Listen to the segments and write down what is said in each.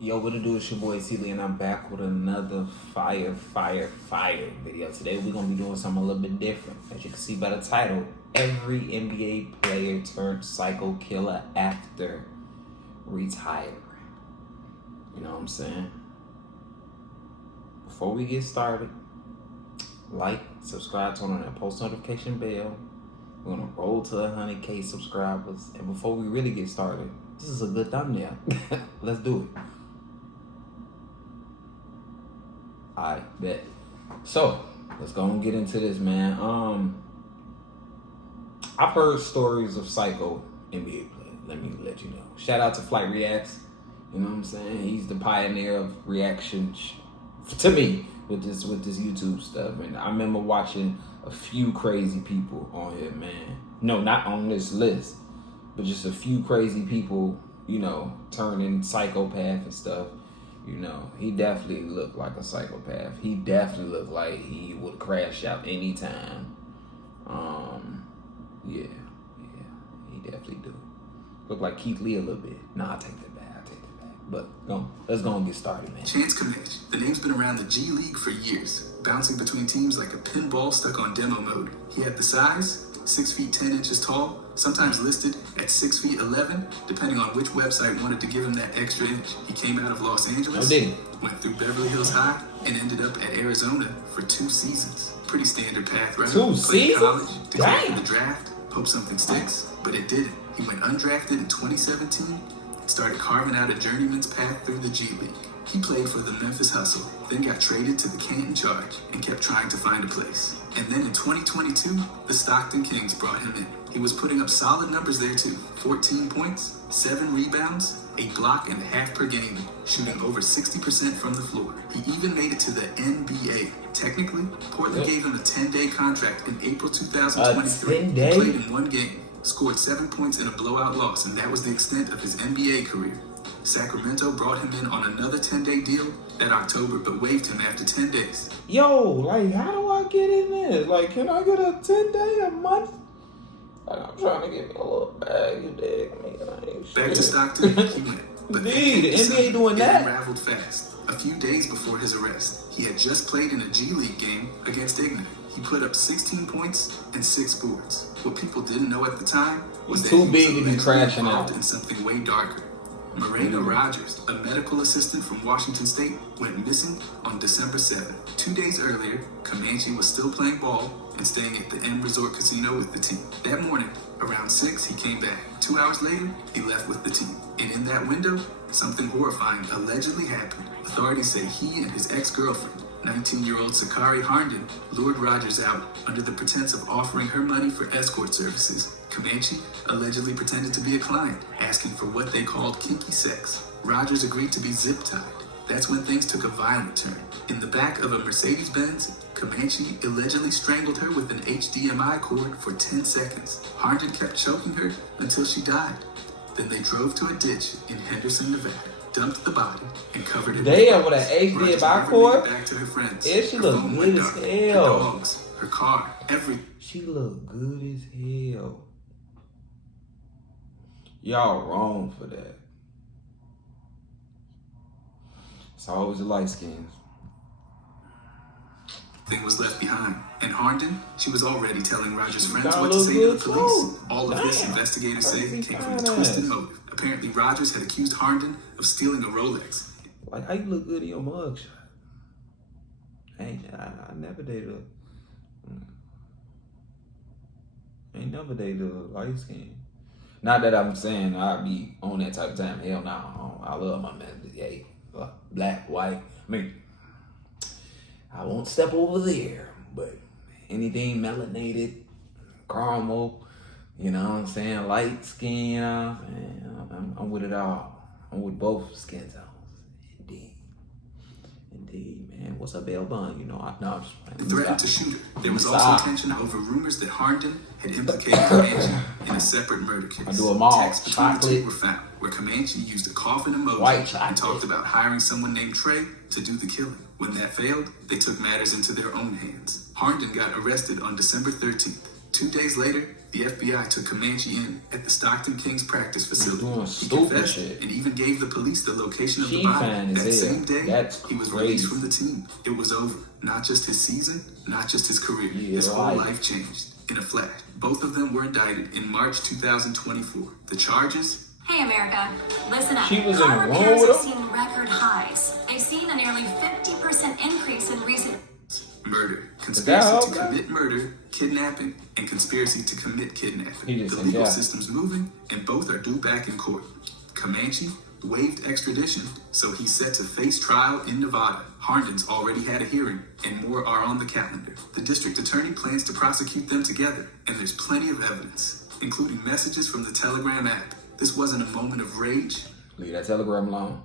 Yo, what it do? It's your boy IamTeeLee, and I'm back with another fire video. Today we're gonna be doing something a little bit different. As you can see by the title, every NBA player turned psycho killer after retiring. You know what I'm saying? Before we get started, like, subscribe, turn on that post notification bell. We're gonna roll to 100K subscribers. And before we really get started, this is a good thumbnail. Let's do it. I bet. So let's go and get into this, man. I've heard stories of psycho NBA players. Let me let you know. Shout out to Flight Reacts. You know what I'm saying? He's the pioneer of reactions to me with this YouTube stuff. And I remember watching a few crazy people on here, man. No, not on this list, but just a few crazy people, you know, turning psychopath and stuff. You know, he definitely looked like a psychopath. He definitely looked like he would crash out anytime. Yeah, he definitely do. Look like Keith Lee a little bit. Nah, I'll take that back. But let's go and get started, man. Chance Comanche. The name's been around the G League for years, bouncing between teams like a pinball stuck on demo mode. He had the size, 6 feet 10 inches tall, sometimes listed at 6 feet 11, depending on which website wanted to give him that extra inch. He came out of Los Angeles, went through Beverly Hills High, and ended up at Arizona for 2 seasons. Pretty standard path, right? 2 seasons? College, declared for the draft, hope something sticks, but it didn't. He went undrafted in 2017, started carving out a journeyman's path through the G League. He played for the Memphis Hustle, then got traded to the Canton Charge and kept trying to find a place. And then in 2022, the Stockton Kings brought him in. He was putting up solid numbers there too. 14 points, 7 rebounds, a block and a half per game, shooting over 60% from the floor. He even made it to the NBA. Technically, Portland gave him a 10-day contract in April 2023. He played in 1 game, scored 7 points in a blowout loss, and that was the extent of his NBA career. Sacramento brought him in on another 10-day deal that October, but waived him after 10 days. Yo, like, how do I get in this? Like, can I get a 10-day a month? Like, I'm trying to get me a little bag, you dig me? Back to Stockton, he went. But the NBA doing that? It unraveled fast. A few days before his arrest, he had just played in a G League game against Ignite. He put up 16 points and 6 boards. What people didn't know at the time was that he was big to be crashing out in something way darker. Miranda Rogers, a medical assistant from Washington State, went missing on December 7th. 2 days earlier, Comanche was still playing ball and staying at the M Resort Casino with the team. That morning, around 6, he came back. 2 hours later, he left with the team. And in that window, something horrifying allegedly happened. Authorities say he and his ex-girlfriend, 19-year-old Sakari Harnden, lured Rogers out under the pretense of offering her money for escort services. Comanche allegedly pretended to be a client, asking for what they called kinky sex. Rogers agreed to be zip-tied. That's when things took a violent turn. In the back of a Mercedes-Benz, Comanche allegedly strangled her with an HDMI cord for 10 seconds. Harnden kept choking her until she died. Then they drove to a ditch in Henderson, Nevada, dumped the body, and covered it with an HDMI cord? Back to her friends. Yeah, she looked good as hell. Her dogs, her car, everything. She looked good as hell. Y'all wrong for that. It's always the light skins. Thing was left behind. And Harnden, she was already telling Rogers' friends what to say to the police. All of this, investigators say, came from a twisted motive. Apparently, Rogers had accused Harnden of stealing a Rolex. Like, how you look good in your mugshot? I never dated a light skin. Not that I'm saying I'd be on that type of time. Hell no. I love my man. Hey, black, white. I mean, I won't step over there, but anything melanated, caramel, you know what I'm saying, light skin, man, I'm with it all. I'm with both skin tones. Indeed, man. What's a bail bond? You know, I'm just playing. Threatened to shoot her. There was also tension over rumors that Harnden had implicated Comanche in a separate murder case. Texts between the two were found, where Comanche used a coffin emoji and talked about hiring someone named Trey to do the killing. When that failed, they took matters into their own hands. Harnden got arrested on December 13th. 2 days later, the FBI took Comanche in at the Stockton Kings practice facility. Doing He stupid confessed shit. and even gave the police the location of the She body. fan That is same it. day, That's he was crazy. released from the team. It was over. Not just his season, not just his career. Yeah, his whole right. life changed in a flash. Both of them were indicted in March 2024. The charges? Hey America, listen up. She was in Car a room repairs with have him? seen record highs. They've seen a nearly 50% increase in recent Murder, that conspiracy all to good? commit murder, kidnapping, and conspiracy to commit kidnapping. He just The said, legal yeah. system's moving, and both are due back in court. Comanche waived extradition, so he's set to face trial in Nevada. Harndon's already had a hearing, and more are on the calendar. The district attorney plans to prosecute them together, and there's plenty of evidence, including messages from the Telegram app. This wasn't a moment of rage. Leave that Telegram alone.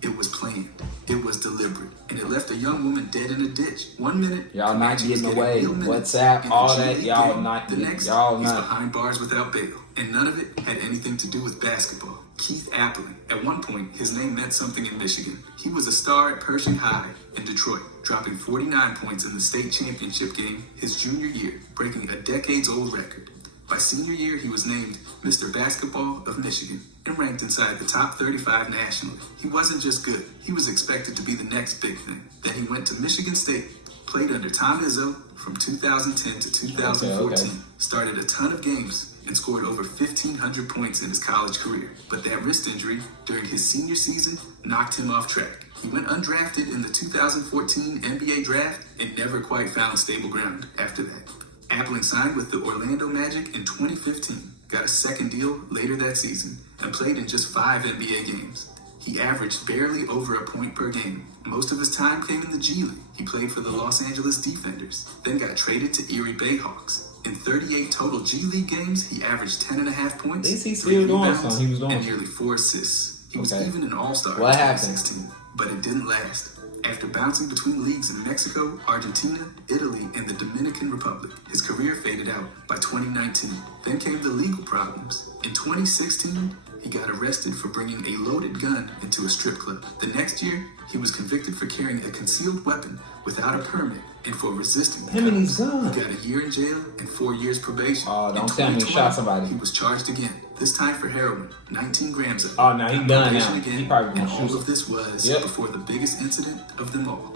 It was planned. It was deliberate. And it left a young woman dead in a ditch. 1 minute, Y'all not Comanche was getting getting away. real minutes WhatsApp, in the all G that, League y'all game. not The getting- next, y'all he's not. behind bars without bail. And none of it had anything to do with basketball. Keith Appling. At one point, his name meant something in Michigan. He was a star at Pershing High in Detroit, dropping 49 points in the state championship game his junior year, breaking a decades-old record. By senior year, he was named Mr. Basketball of Michigan and ranked inside the top 35 nationally. He wasn't just good, he was expected to be the next big thing. Then he went to Michigan State, played under Tom Izzo from 2010 to 2014, Okay. started a ton of games, and scored over 1,500 points in his college career. But that wrist injury during his senior season knocked him off track. He went undrafted in the 2014 NBA draft and never quite found stable ground after that. Appling signed with the Orlando Magic in 2015, got a second deal later that season, and played in just 5 NBA games. He averaged barely over a point per game. Most of his time came in the G League. He played for the Los Angeles Defenders, then got traded to Erie Bayhawks. In 38 total G League games, he averaged 10.5 points, At least he's 3 still doing rebounds, something. He was doing and something. nearly 4 assists. He was Okay. even an all-star in What happened? 2016, but it didn't last. After bouncing between leagues in Mexico, Argentina, Italy, and the Dominican Republic, his career faded out by 2019. Then came the legal problems. In 2016, he got arrested for bringing a loaded gun into a strip club. The next year, he was convicted for carrying a concealed weapon without a permit and for resisting the Him and his cops. gun. He got a year in jail and 4 years probation. Oh, don't In tell me he 2020, shot somebody. He was charged again, this time for heroin, 19 grams of it. Oh, now he Got done probation now. again, He probably and gonna all shoot of this was Yep. before the biggest incident of them all.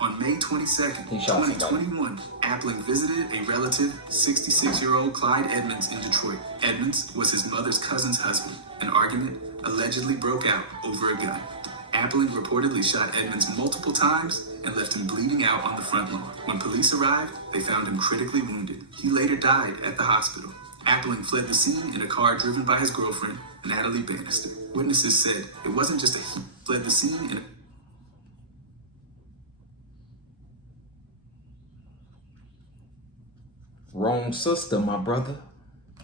On May 22nd, He shot somebody. 2021, Appling visited a relative, 66-year-old Clyde Edmonds in Detroit. Edmonds was his mother's cousin's husband. An argument allegedly broke out over a gun. Appling reportedly shot Edmonds multiple times and left him bleeding out on the front lawn. When police arrived, they found him critically wounded. He later died at the hospital. Appling fled the scene in a car driven by his girlfriend, Natalie Bannister. Witnesses said it wasn't just he fled the scene in a Wrong sister, my brother.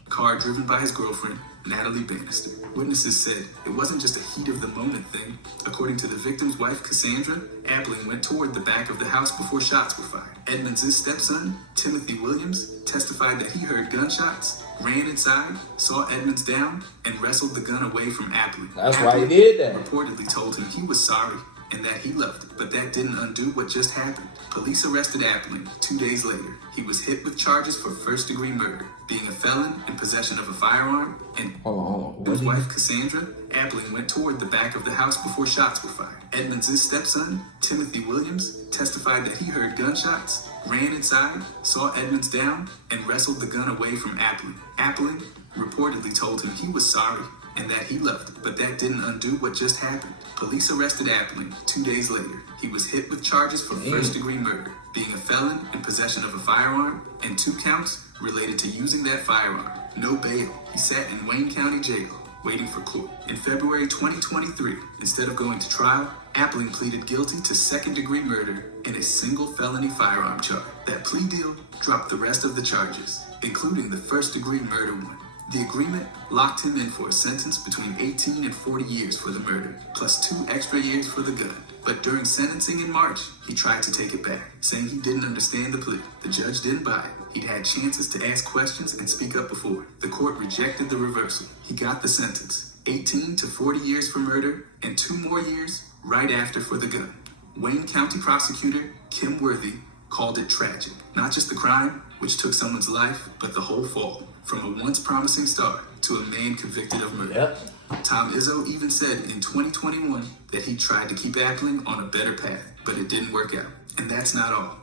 car driven by his girlfriend, Natalie Bannister. Witnesses said it wasn't just a heat of the moment thing. According to the victim's wife, Cassandra, Appling went toward the back of the house before shots were fired. Edmonds' stepson, Timothy Williams, testified that he heard gunshots, ran inside, saw Edmonds down, and wrestled the gun away from Appling. That's why he Appling did that. reportedly told him he was sorry and that he loved it, but that didn't undo what just happened. Police arrested Appling 2 days later. He was hit with charges for first-degree murder, being a felon in possession of a firearm, and Hold on. his wife Cassandra. Appling went toward the back of the house before shots were fired. Edmonds' stepson, Timothy Williams, testified that he heard gunshots, ran inside, saw Edmonds down, and wrestled the gun away from Appling. Appling reportedly told him he was sorry and that he loved it, but that didn't undo what just happened. Police arrested Appling 2 days later. He was hit with charges for first-degree murder, being a felon in possession of a firearm, and 2 counts related to using that firearm. No bail. He sat in Wayne County Jail, waiting for court. In February 2023, instead of going to trial, Appling pleaded guilty to second-degree murder and a single felony firearm charge. That plea deal dropped the rest of the charges, including the first-degree murder one. The agreement locked him in for a sentence between 18 and 40 years for the murder, plus 2 extra years for the gun. But during sentencing in March, he tried to take it back, saying he didn't understand the plea. The judge didn't buy it. He'd had chances to ask questions and speak up before. The court rejected the reversal. He got the sentence, 18 to 40 years for murder and 2 more years right after for the gun. Wayne County prosecutor Kim Worthy called it tragic. Not just the crime, which took someone's life, but the whole fall. From a once promising star to a man convicted of murder. Yep. Tom Izzo even said in 2021 that he tried to keep Appling on a better path, but it didn't work out. And that's not all.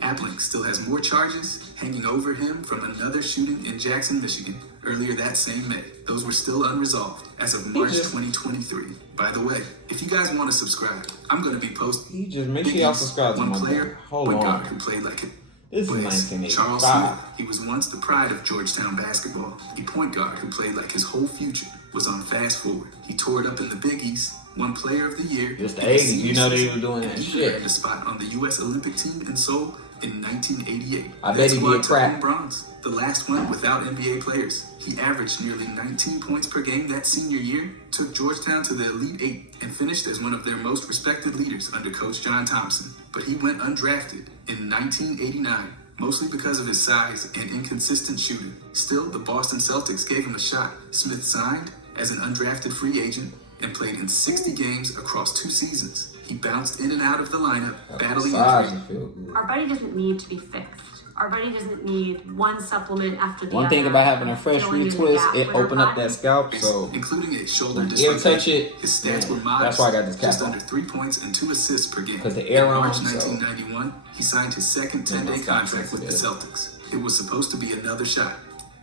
Appling still has more charges hanging over him from another shooting in Jackson, Michigan, earlier that same May. Those were still unresolved as of March 2023. By the way, if you guys want to subscribe, I'm going to be posting. You just make sure y'all subscribe to one my player, boy. Hold point on. guard who played like it. This is Charles 1985. Smith, he was once the pride of Georgetown basketball. A point guard who played like his whole future was on fast forward. He tore it up in the Big East, won Player of the Year. It's the 80s, you know they were doing that and shit. earned a spot on the U.S. Olympic team in Seoul in 1988. I bet he'd be a crack. Bronze, the last one without NBA players. He averaged nearly 19 points per game that senior year, took Georgetown to the Elite Eight, and finished as one of their most respected leaders under Coach John Thompson. But he went undrafted in 1989, mostly because of his size and inconsistent shooting. Still, the Boston Celtics gave him a shot. Smith signed as an undrafted free agent and played in 60 games across 2 seasons. He bounced in and out of the lineup, battling injury. Our body doesn't need to be fixed. Our body doesn't need one supplement after the other. One thing about having a fresh retwist, it opened up that scalp, so including a shoulder when air touch it, his stats were man, modest, that's why I got this cap just on. under 3 points and 2 assists per game. Because the air In on, March so 1991, he signed his second 10-day contract with the Celtics. It was supposed to be another shot.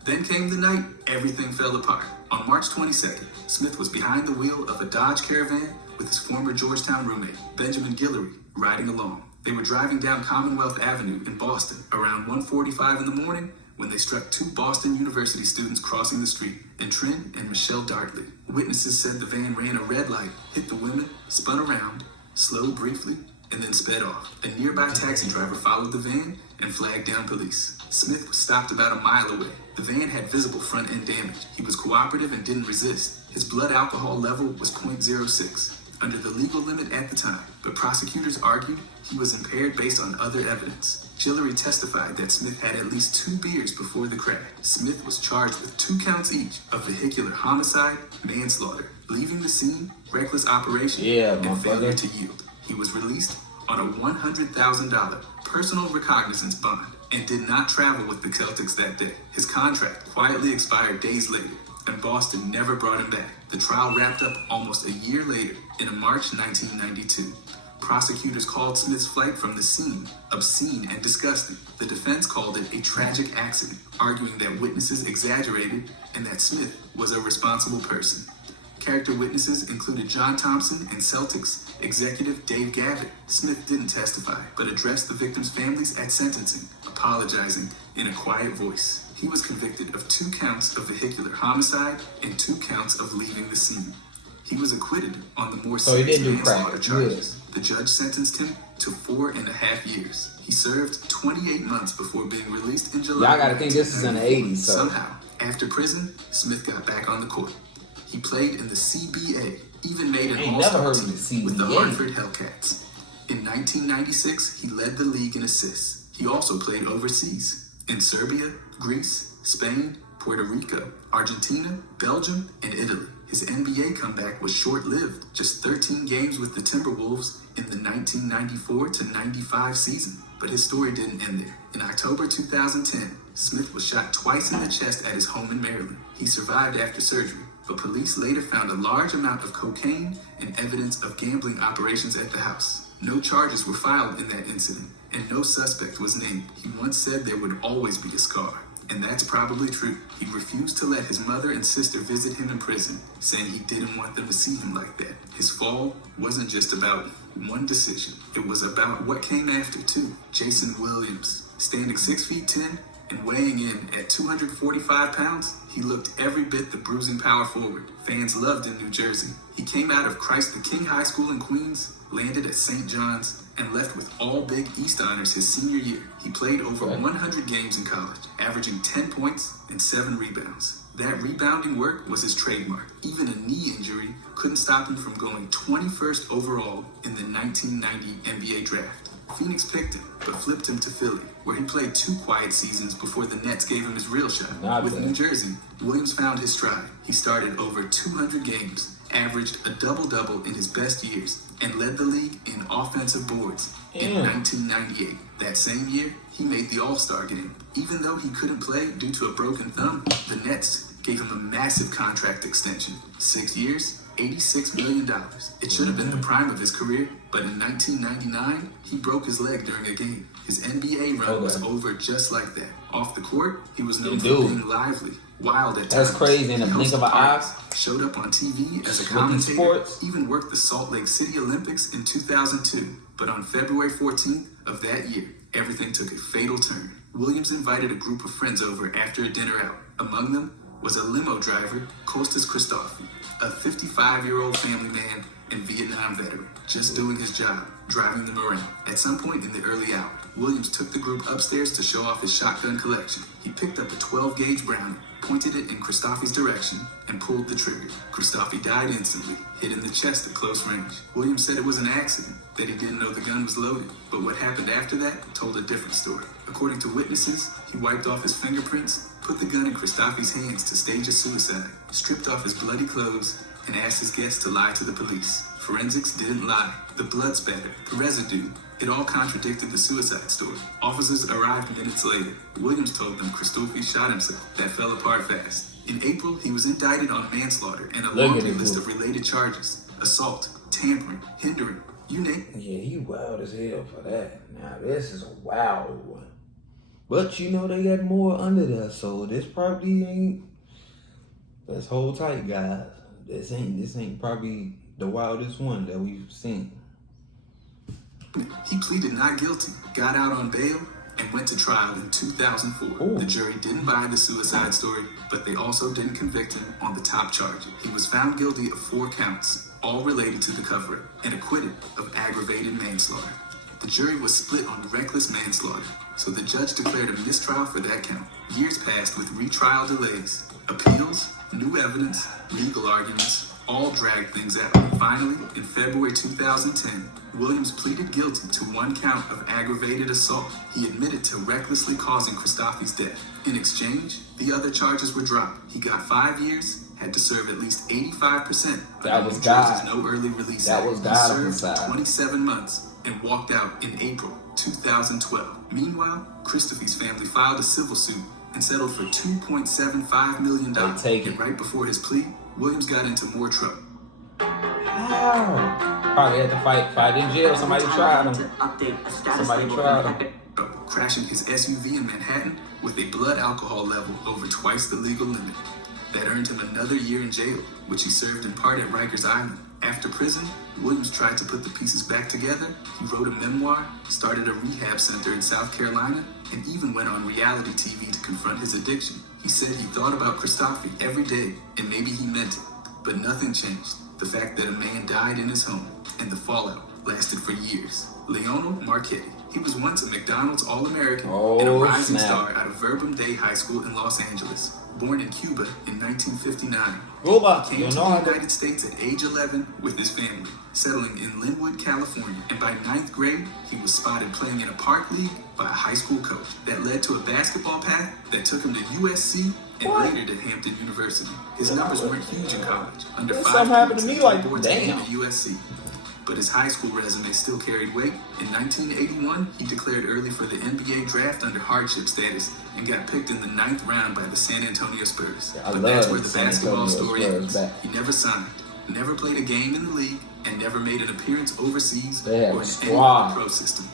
Then came the night everything fell apart. On March 22nd, Smith was behind the wheel of a Dodge Caravan with his former Georgetown roommate, Benjamin Guillory, riding along. They were driving down Commonwealth Avenue in Boston around 1:45 in the morning when they struck 2 Boston University students crossing the street, Trin and Michelle Dartley. Witnesses said the van ran a red light, hit the women, spun around, slowed briefly, and then sped off. A nearby taxi driver followed the van and flagged down police. Smith was stopped about a mile away. The van had visible front-end damage. He was cooperative and didn't resist. His blood alcohol level was 0.06, under the legal limit at the time, but prosecutors argued he was impaired based on other evidence. Guillory testified that Smith had at least 2 beers before the crash. Smith was charged with 2 counts each of vehicular homicide, manslaughter, leaving the scene, reckless operation, and failure to yield. He was released on a $100,000 personal recognizance bond and did not travel with the Celtics that day. His contract quietly expired days later, and Boston never brought him back. The trial wrapped up almost a year later in March 1992. Prosecutors called Smith's flight from the scene obscene and disgusting. The defense called it a tragic accident, arguing that witnesses exaggerated and that Smith was a responsible person. Character witnesses included John Thompson and Celtics executive Dave Gavitt. Smith didn't testify, but addressed the victims' families at sentencing, apologizing in a quiet voice. He was convicted of 2 counts of vehicular homicide and 2 counts of leaving the scene. He was acquitted on the more serious manslaughter charges. The judge sentenced him to 4.5 years. He served 28 months before being released in July. Y'all gotta think this is in the 80s, so. Somehow, after prison, Smith got back on the court. He played in the CBA, even made an all-star team with the Hartford Hellcats. In 1996, he led the league in assists. He also played overseas, in Serbia, Greece, Spain, Puerto Rico, Argentina, Belgium, and Italy. His NBA comeback was short-lived, just 13 games with the Timberwolves in the 1994-95 season. But his story didn't end there. In October 2010, Smith was shot twice in the chest at his home in Maryland. He survived after surgery, but police later found a large amount of cocaine and evidence of gambling operations at the house. No charges were filed in that incident, and no suspect was named. He once said there would always be a scar. And that's probably true. He refused to let his mother and sister visit him in prison, saying he didn't want them to see him like that. His fall wasn't just about one decision. It was about what came after, too. Jason Williams, standing 6'10" and weighing in at 245 pounds, he looked every bit the bruising power forward fans loved in New Jersey. He came out of Christ the King High School in Queens, landed at St. John's, and left with all Big East honors his senior year. He played over 100 games in college, averaging 10 points and 7 rebounds. That rebounding work was his trademark. Even a knee injury couldn't stop him from going 21st overall in the 1990 NBA draft. Phoenix picked him, but flipped him to Philly, where he played 2 quiet seasons before the Nets gave him his real shot. With New Jersey, Williams found his stride. He started over 200 games, averaged a double-double in his best years, and led the league in offensive boards. In 1998, that same year, he made the All-Star game. Even though he couldn't play due to a broken thumb, the Nets gave him a massive contract extension. 6 years, $86 million. It should have been the prime of his career, but in 1999, he broke his leg during a game. His NBA run was over just like that. Off the court, he was known for being lively, wild at times. That's crazy. In the blink of an eye. Showed up on TV as a commentator, even worked the Salt Lake City Olympics in 2002. But on February 14th of that year, everything took a fatal turn. Williams invited a group of friends over after a dinner out. Among them was a limo driver, Kostas Christofi, a 55-year-old family man and Vietnam veteran, just doing his job, driving them around. At some point in the early hour, Williams took the group upstairs to show off his shotgun collection. He picked up a 12-gauge Browning, pointed it in Christofi's direction, and pulled the trigger. Christofi died instantly, hit in the chest at close range. Williams said it was an accident, that he didn't know the gun was loaded. But what happened after that told a different story. According to witnesses, he wiped off his fingerprints, put the gun in Christofi's hands to stage a suicide, stripped off his bloody clothes, and asked his guests to lie to the police. Forensics didn't lie. The blood spatter, the residue, it all contradicted the suicide story. Officers arrived minutes later. Williams told them Christofi shot himself. That fell apart fast. In April, he was indicted on manslaughter and a laundry list of related charges. Assault, tampering, hindering, you name it. Yeah, he wild as hell for that. Now, this is a wild one. But, you know, they got more under there, so this probably ain't... Let's hold tight, guys. This ain't probably the wildest one that we've seen. He pleaded not guilty, got out on bail, and went to trial in 2004. Ooh. The jury didn't buy the suicide story, but they also didn't convict him on the top charge. He was found guilty of 4 counts, all related to the cover-up, and acquitted of aggravated manslaughter. The jury was split on reckless manslaughter, so the judge declared a mistrial for that count. Years passed with retrial delays, appeals, new evidence, legal arguments, all dragged things out. Finally, in February 2010, Williams pleaded guilty to 1 count of aggravated assault. He admitted to recklessly causing Christofi's death. In exchange, the other charges were dropped. He got 5 years, had to serve at least 85%. That was God. No early release. That was God on he his served side. 27 months and walked out in April 2012. Meanwhile, Christofi's family filed a civil suit and settled for $2.75 million. And right before his plea, Williams got into more trouble. How? Probably had to fight in jail. Somebody tried him. Somebody tried him. Crashing his SUV in Manhattan with a blood alcohol level over twice the legal limit. That earned him another year in jail, which he served in part at Rikers Island. After prison, Williams tried to put the pieces back together. He wrote a memoir, started a rehab center in South Carolina, and even went on reality TV to confront his addiction. He said he thought about Christofi every day, and maybe he meant it. But nothing changed. The fact that a man died in his home, and the fallout lasted for years. Leonel Marchetti. He was once a McDonald's All-American and a rising star out of Verbum Day High School in Los Angeles. Born in Cuba in 1959. He came to the United States at age 11 with his family, settling in Linwood, California. And by 9th grade, he was spotted playing in a park league by a high school coach. That led to a basketball path that took him to USC and later to Hampton University. His numbers weren't huge in college. Under 5 happened to me like, damn. At USC. But his high school resume still carried weight. In 1981, he declared early for the NBA draft under hardship status and got picked in the 9th round by the San Antonio Spurs. But that's where the basketball story ends. He never signed, never played a game in the league, and never made an appearance overseas or in any pro system.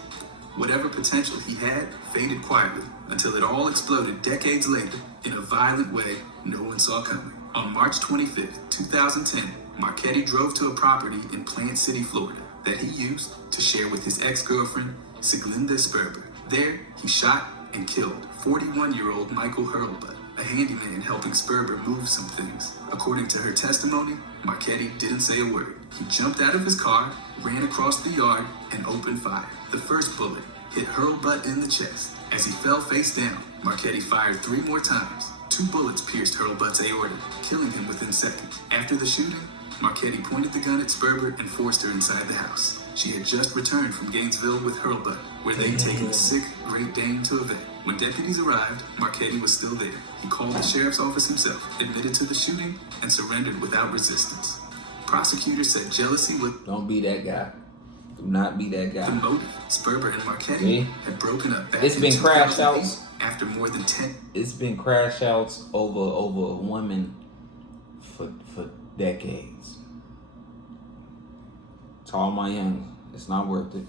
Whatever potential he had faded quietly until it all exploded decades later in a violent way no one saw coming. On March 25th, 2010, Marchetti drove to a property in Plant City, Florida, that he used to share with his ex-girlfriend, Siglinda Sperber. There, he shot and killed 41-year-old Michael Hurlbut, a handyman helping Sperber move some things. According to her testimony, Marchetti didn't say a word. He jumped out of his car, ran across the yard, and opened fire. The first bullet hit Hurlbut in the chest. As he fell face down, Marchetti fired 3 more times. 2 bullets pierced Hurlbut's aorta, killing him within seconds. After the shooting, Marchetti pointed the gun at Sperber and forced her inside the house. She had just returned from Gainesville with Hurlbut, where they'd taken a sick Great Dane to a vet. When deputies arrived, Marchetti was still there. He called the sheriff's office himself, admitted to the shooting, and surrendered without resistance. prosecutors said jealousy was Don't be that guy. Do not be that the guy. motive. Sperber and Marchetti See? had broken up back It's in been crash 2008 outs. after more than 10 It's been crash outs over women for decades. To all my young, it's not worth it.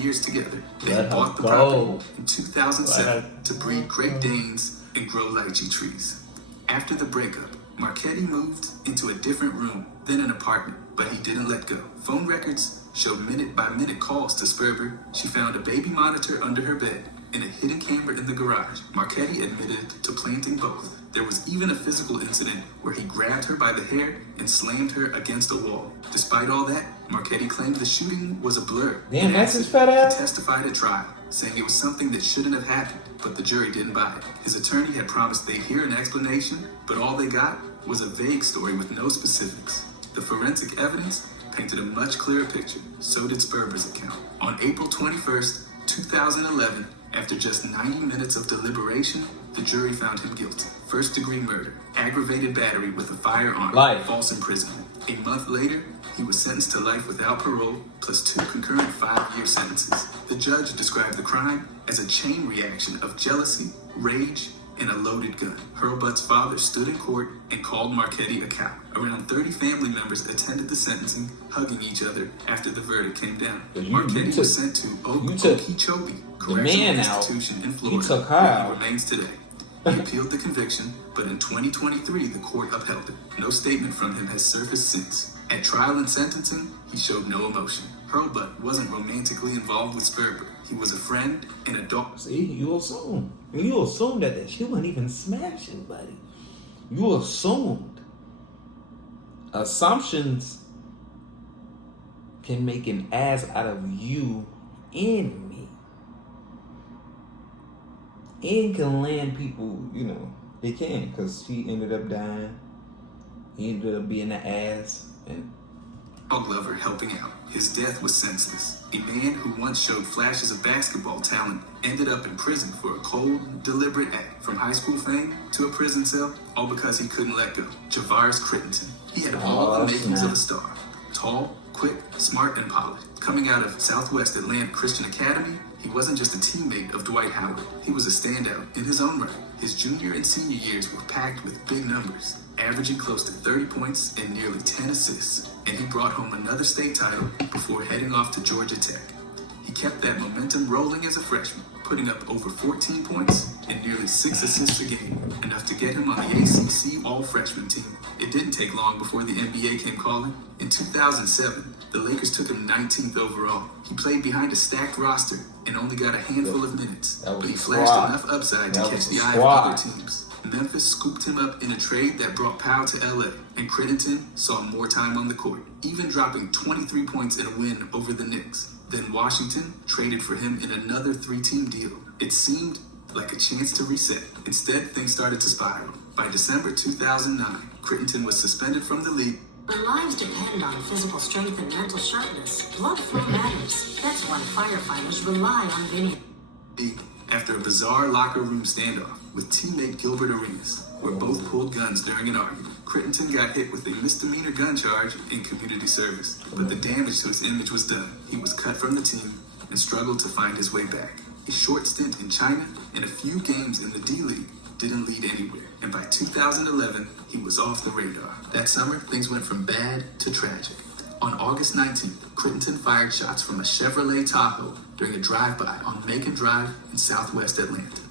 years together. They Let had her bought the go. property in 2007 Let her to breed Great Danes and grow lychee trees. After the breakup, Marchetti moved into a different room, then an apartment, but he didn't let go. Phone records showed minute-by-minute calls to Sperber. She found a baby monitor under her bed and a hidden camera in the garage. Marchetti admitted to planting both. There was even a physical incident where he grabbed her by the hair and slammed her against a wall. Despite all that, Marchetti claimed the shooting was a blur. Damn, that's his fat He ass. testified at trial, saying it was something that shouldn't have happened, but the jury didn't buy it. His attorney had promised they'd hear an explanation, but all they got was a vague story with no specifics. The forensic evidence painted a much clearer picture. So did Sperber's account. On April 21st, 2011, after just 90 minutes of deliberation, the jury found him guilty. First-degree murder, aggravated battery with a firearm, Life. false imprisonment. A month later, he was sentenced to life without parole, plus 2 concurrent 5-year sentences. The judge described the crime as a chain reaction of jealousy, rage, and a loaded gun. Hurlbut's father stood in court and called Marchetti a cow. Around 30 family members attended the sentencing, hugging each other after the verdict came down. Marchetti was sent to Okeechobee Correctional Institution in Florida, took her where out. he remains today. He appealed the conviction, but in 2023, the court upheld it. No statement from him has surfaced since. At trial and sentencing, he showed no emotion. Hurlbut wasn't romantically involved with Sperber. He was a friend and a dog. See, you assume. You assumed that she wasn't even smashing, buddy. You assumed. Assumptions can make an ass out of you and me. And can land people, they can, because she ended up dying. He ended up being an ass. And dog lover helping out. His death was senseless. A man who once showed flashes of basketball talent ended up in prison for a cold, deliberate act. From high school fame to a prison cell, all because he couldn't let go. Javaris Crittenton. He had all the makings of a star. Tall, quick, smart, and polished. Coming out of Southwest Atlanta Christian Academy, he wasn't just a teammate of Dwight Howard. He was a standout in his own right. His junior and senior years were packed with big numbers, averaging close to 30 points and nearly 10 assists. And he brought home another state title before heading off to Georgia Tech. He kept that momentum rolling as a freshman, putting up over 14 points and nearly 6 assists a game, enough to get him on the ACC All-Freshman team. It didn't take long before the NBA came calling. In 2007, the Lakers took him 19th overall. He played behind a stacked roster and only got a handful of minutes, but he flashed enough upside to catch the eye of other teams. Memphis scooped him up in a trade that brought Powell to LA, and Crittenton saw more time on the court, even dropping 23 points in a win over the Knicks. Then Washington traded for him in another 3-team deal. It seemed like a chance to reset. Instead, things started to spiral. By December 2009, Crittenton was suspended from the league. When lives depend on physical strength and mental sharpness, blood flow matters. That's why firefighters rely on Vinny. After a bizarre locker room standoff with teammate Gilbert Arenas, where both pulled guns during an argument. Crittenton got hit with a misdemeanor gun charge in community service, but the damage to his image was done. He was cut from the team and struggled to find his way back. A short stint in China and a few games in the D-League didn't lead anywhere, and by 2011, he was off the radar. That summer, things went from bad to tragic. On August 19th, Crittenton fired shots from a Chevrolet Tahoe during a drive-by on Macon Drive in southwest Atlanta.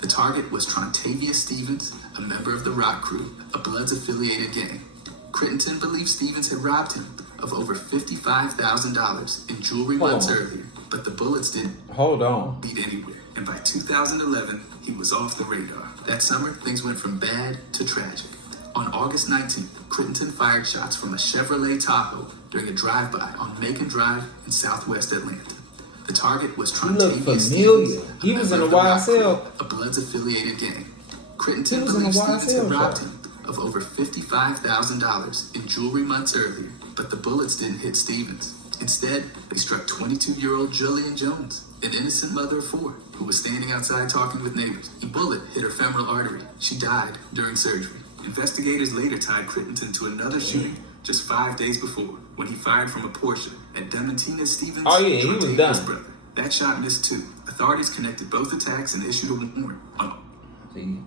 The target was Trontavia Stevens, a member of the Rock Crew, a Bloods-affiliated gang. Crittenton believed Stevens had robbed him of over $55,000 in jewelry months earlier, but the bullets didn't beat anywhere. And by 2011, he was off the radar. That summer, things went from bad to tragic. On August 19th, Crittenton fired shots from a Chevrolet Tahoe during a drive-by on Macon Drive in southwest Atlanta. The target was Trontavia Stevens, he was in a YSL, a Bloods-affiliated gang. Crittenton believed Stevens had robbed him of over $55,000 in jewelry months earlier, but the bullets didn't hit Stevens. Instead, they struck 22-year-old Julian Jones, an innocent mother of 4, who was standing outside talking with neighbors. A bullet hit her femoral artery. She died during surgery. Investigators later tied Crittenton to another shooting just 5 days before, when he fired from a Porsche at Dementina Stevens' Oh yeah, he was done. brother. That shot missed too. Authorities connected both attacks and issued a warrant on See,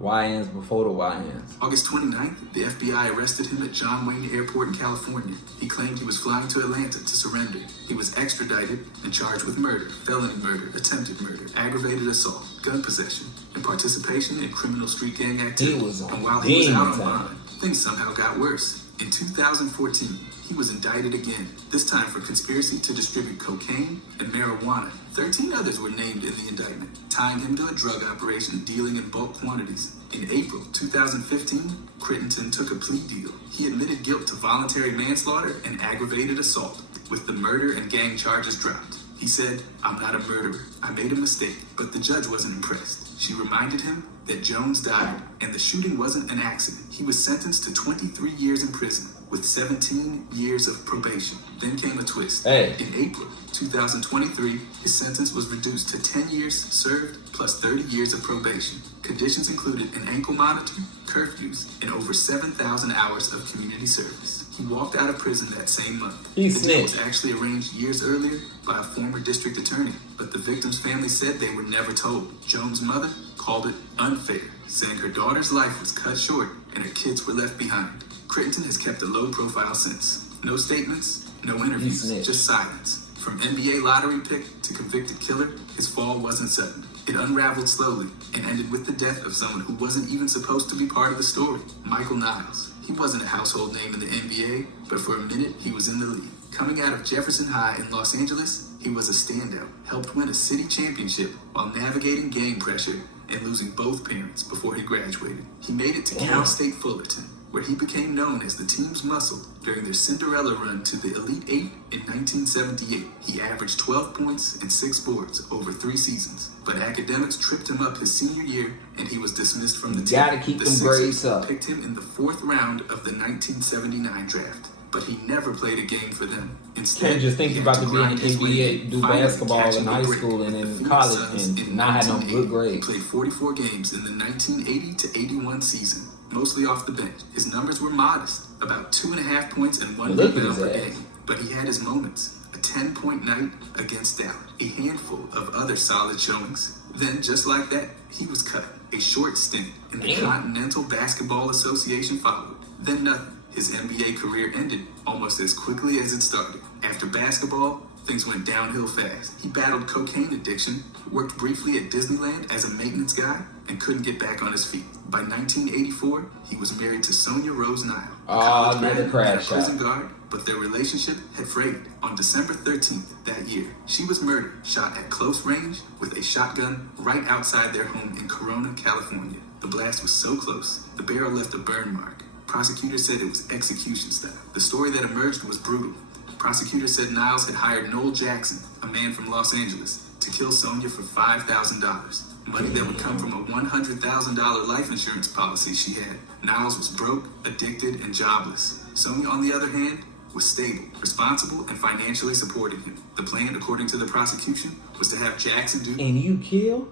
YNs before the YNs. August 29th, the FBI arrested him at John Wayne Airport in California. He claimed he was flying to Atlanta to surrender. He was extradited and charged with murder, felony murder, attempted murder, aggravated assault, gun possession, and participation in criminal street gang activity. He was on and while he was out on demon bond, things somehow got worse. In 2014, he was indicted again, this time for conspiracy to distribute cocaine and marijuana. 13 others were named in the indictment, tying him to a drug operation dealing in bulk quantities. In April 2015, Crittenton took a plea deal. He admitted guilt to voluntary manslaughter and aggravated assault, with the murder and gang charges dropped. He said, "I'm not a murderer. I made a mistake," but the judge wasn't impressed. She reminded him that Jones died and the shooting wasn't an accident. He was sentenced to 23 years in prison with 17 years of probation. Then came a twist. Hey. In April 2023, his sentence was reduced to 10 years served plus 30 years of probation. Conditions included an ankle monitor, curfews, and over 7,000 hours of community service. He walked out of prison that same month. He The deal was snitched. actually arranged years earlier by a former district attorney, but the victim's family said they were never told. Jones' mother called it unfair, saying her daughter's life was cut short and her kids were left behind. Crittenton has kept a low profile since. No statements, no interviews, snitched. just silence. From NBA lottery pick to convicted killer, his fall wasn't sudden. It unraveled slowly and ended with the death of someone who wasn't even supposed to be part of the story, Michael Niles. He wasn't a household name in the NBA, but for a minute he was in the league. Coming out of Jefferson High in Los Angeles, he was a standout, helped win a city championship while navigating gang pressure and losing both parents before he graduated. He made it to Cal State Fullerton, where he became known as the team's muscle during their Cinderella run to the Elite Eight in 1978. He averaged 12 points and 6 boards over 3 seasons, but academics tripped him up his senior year and he was dismissed from the team. Gotta keep The them Sixers grades up. picked him in the 4th round of the 1979 draft, but he never played a game for them. Instead, Can't just think he you're had about to be in grind the his way NBA, do finally basketball catching in the high break school and with in the Phoenix college Suns and in not have no 1980. good grades. He played 44 games in the 1980 to 81 season, mostly off the bench. His numbers were modest, about 2.5 points and 1 Look at rebound per his ass. game. But he had his moments. A 10-point night against Dallas, a handful of other solid showings. Then, just like that, he was cut. A short stint in the Damn. Continental Basketball Association followed. Then nothing. His NBA career ended almost as quickly as it started. After basketball, things went downhill fast. He battled cocaine addiction, worked briefly at Disneyland as a maintenance guy, and couldn't get back on his feet. By 1984, he was married to Sonia Rose Nile, a college another grad and crash a prison out. guard, but their relationship had frayed. On December 13th that year, she was murdered, shot at close range with a shotgun right outside their home in Corona, California. The blast was so close, the barrel left a burn mark. Prosecutors said it was execution style. The story that emerged was brutal. Prosecutors said Niles had hired Noel Jackson, a man from Los Angeles, to kill Sonia for $5,000. Money that would come from a $100,000 life insurance policy she had. Niles was broke, addicted, and jobless. Sonia, on the other hand, was stable, responsible, and financially supporting him. The plan, according to the prosecution, was to have Jackson do And you kill?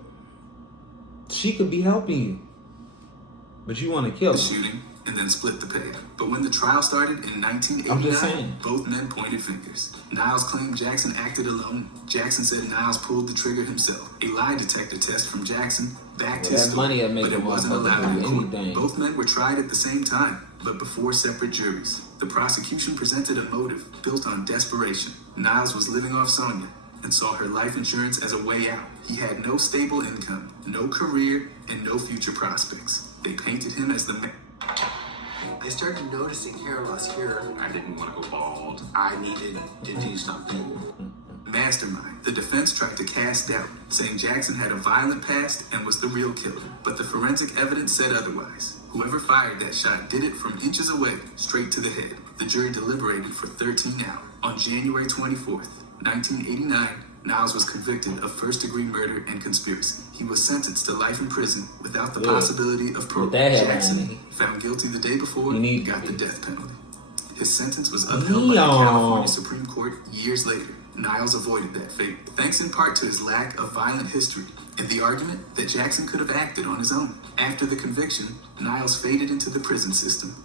She could be helping you. But you want to kill the her. shooting and then split the pay. But when the trial started in I'm just 1989, saying. both men pointed fingers. Niles claimed Jackson acted alone. Jackson said Niles pulled the trigger himself. A lie detector test from Jackson backed Well, his that story, money will make but a it wasn't motherfucker allowed in do court. anything. Both men were tried at the same time, but before separate juries. The prosecution presented a motive built on desperation. Niles was living off Sonia and saw her life insurance as a way out. He had no stable income, no career, and no future prospects. They painted him as the man. I started noticing hair loss here. I didn't want to go bald. I needed to do something. Mastermind. The defense tried to cast doubt, saying Jackson had a violent past and was the real killer. But the forensic evidence said otherwise. Whoever fired that shot did it from inches away, straight to the head. The jury deliberated for 13 hours. On January 24th, 1989, Niles was convicted of first-degree murder and conspiracy. He was sentenced to life in prison without the Good. possibility of parole. With that Jackson, headline. found guilty the day before, You need got to the be. death penalty. His sentence was upheld by the Leon. California Supreme Court years later. Niles avoided that fate, thanks in part to his lack of violent history and the argument that Jackson could have acted on his own. After the conviction, Niles faded into the prison system.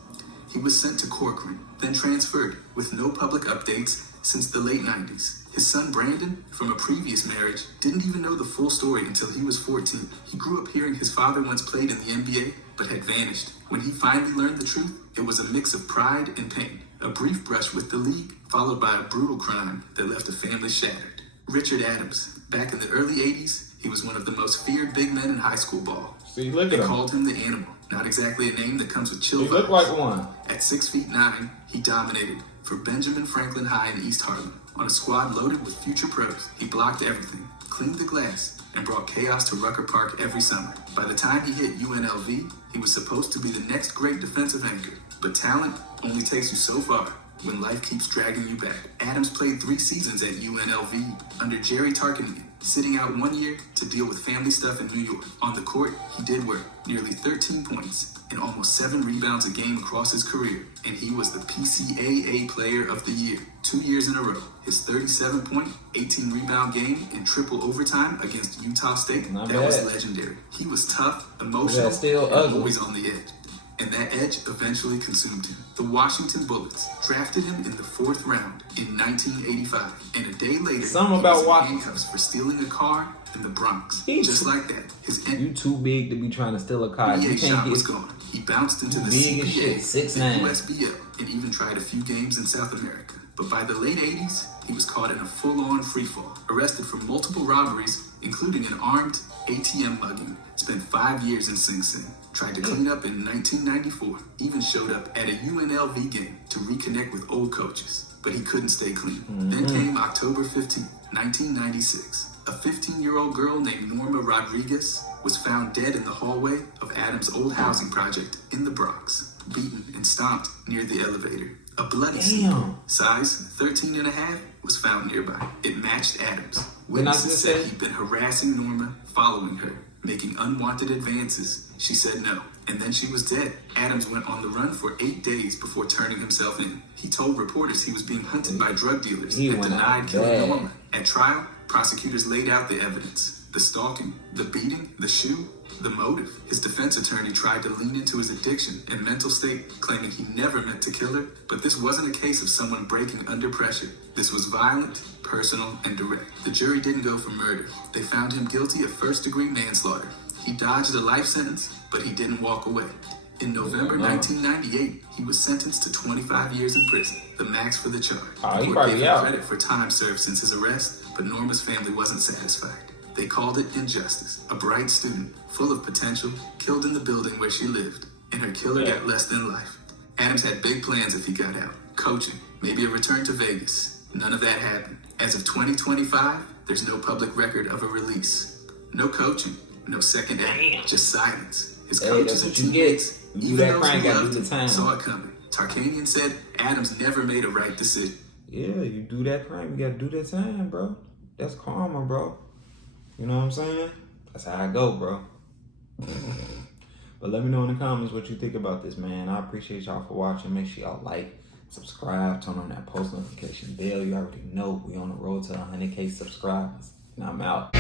He was sent to Corcoran, then transferred, with no public updates since the late 90s. His son Brandon, from a previous marriage, didn't even know the full story until he was 14. He grew up hearing his father once played in the NBA, but had vanished. When he finally learned the truth, it was a mix of pride and pain. A brief brush with the league, followed by a brutal crime that left a family shattered. Richard Adams. Back in the early 80s, he was one of the most feared big men in high school ball. See, look They at him. called him the Animal. Not exactly a name that comes with chill He looked vibes. like one. At 6'9", he dominated for Benjamin Franklin High in East Harlem. On a squad loaded with future pros, he blocked everything, cleaned the glass, and brought chaos to Rucker Park every summer. By the time he hit UNLV, he was supposed to be the next great defensive anchor. But talent only takes you so far when life keeps dragging you back. Adams played 3 seasons at UNLV under Jerry Tarkanian, sitting out 1 year to deal with family stuff in New York. On the court, he did work, nearly 13 points and almost 7 rebounds a game across his career, and he was the PCAA Player of the Year 2 years in a row. His 37-point, 18-rebound game in triple overtime against Utah State, Not that was bad. legendary. He was tough, emotional, still and ugly. always on the edge. And that edge eventually consumed him. The Washington Bullets drafted him in the 4th round in 1985, and a day later, Something he about was in Washington. handcuffs for stealing a car in the Bronx. He's- Just like that, his You too big to be trying to steal a car. You NBA can't shot was get. gone. He bounced into the Big as CBA, shit, 6'9". the USBL, and even tried a few games in South America. But by the late 80s, he was caught in a full-on freefall, arrested for multiple robberies, including an armed ATM mugging, spent 5 years in Sing Sing, tried to clean up in 1994, even showed up at a UNLV game to reconnect with old coaches, but he couldn't stay clean. Then came October 15, 1996. A 15-year-old girl named Norma Rodriguez was found dead in the hallway of Adams' old housing project in the Bronx, beaten and stomped near the elevator. A bloody Damn. size 13 and a half was found nearby. It matched Adams. Didn't I Witnesses just said say- he'd been harassing Norma, following her, making unwanted advances. She said no, and then she was dead. Adams went on the run for 8 days before turning himself in. He told reporters he was being hunted by drug dealers He and went out denied killing bad. Norma. At trial, prosecutors laid out the evidence: the stalking, the beating, the shoe, the motive. His defense attorney tried to lean into his addiction and mental state, claiming he never meant to kill her. But this wasn't a case of someone breaking under pressure. This was violent, personal, and direct. The jury didn't go for murder. They found him guilty of first-degree manslaughter. He dodged a life sentence, but he didn't walk away. In November 1998, he was sentenced to 25 years in prison, the max for the charge. Oh, he The court probably gave him out. credit for time served since his arrest, but Norma's family wasn't satisfied. They called it injustice. A bright student, full of potential, killed in the building where she lived, and her killer got less than life. Adams had big plans if he got out. Coaching, maybe a return to Vegas. None of that happened. As of 2025, there's no public record of a release. No coaching, no second act, just silence. His Hey, coaches that's and what you get. teammates, You do even that those crime, who gotta loved do him, the time. saw it coming. Tarkanian said Adams never made a right decision. Yeah, you do that crime, you gotta do that time, bro. That's karma, bro. You know what I'm saying? That's how I go, bro. But let me know in the comments what you think about this, man. I appreciate y'all for watching. Make sure y'all like, subscribe, turn on that post notification bell. You already know we on the road to 100K subscribers. And I'm out.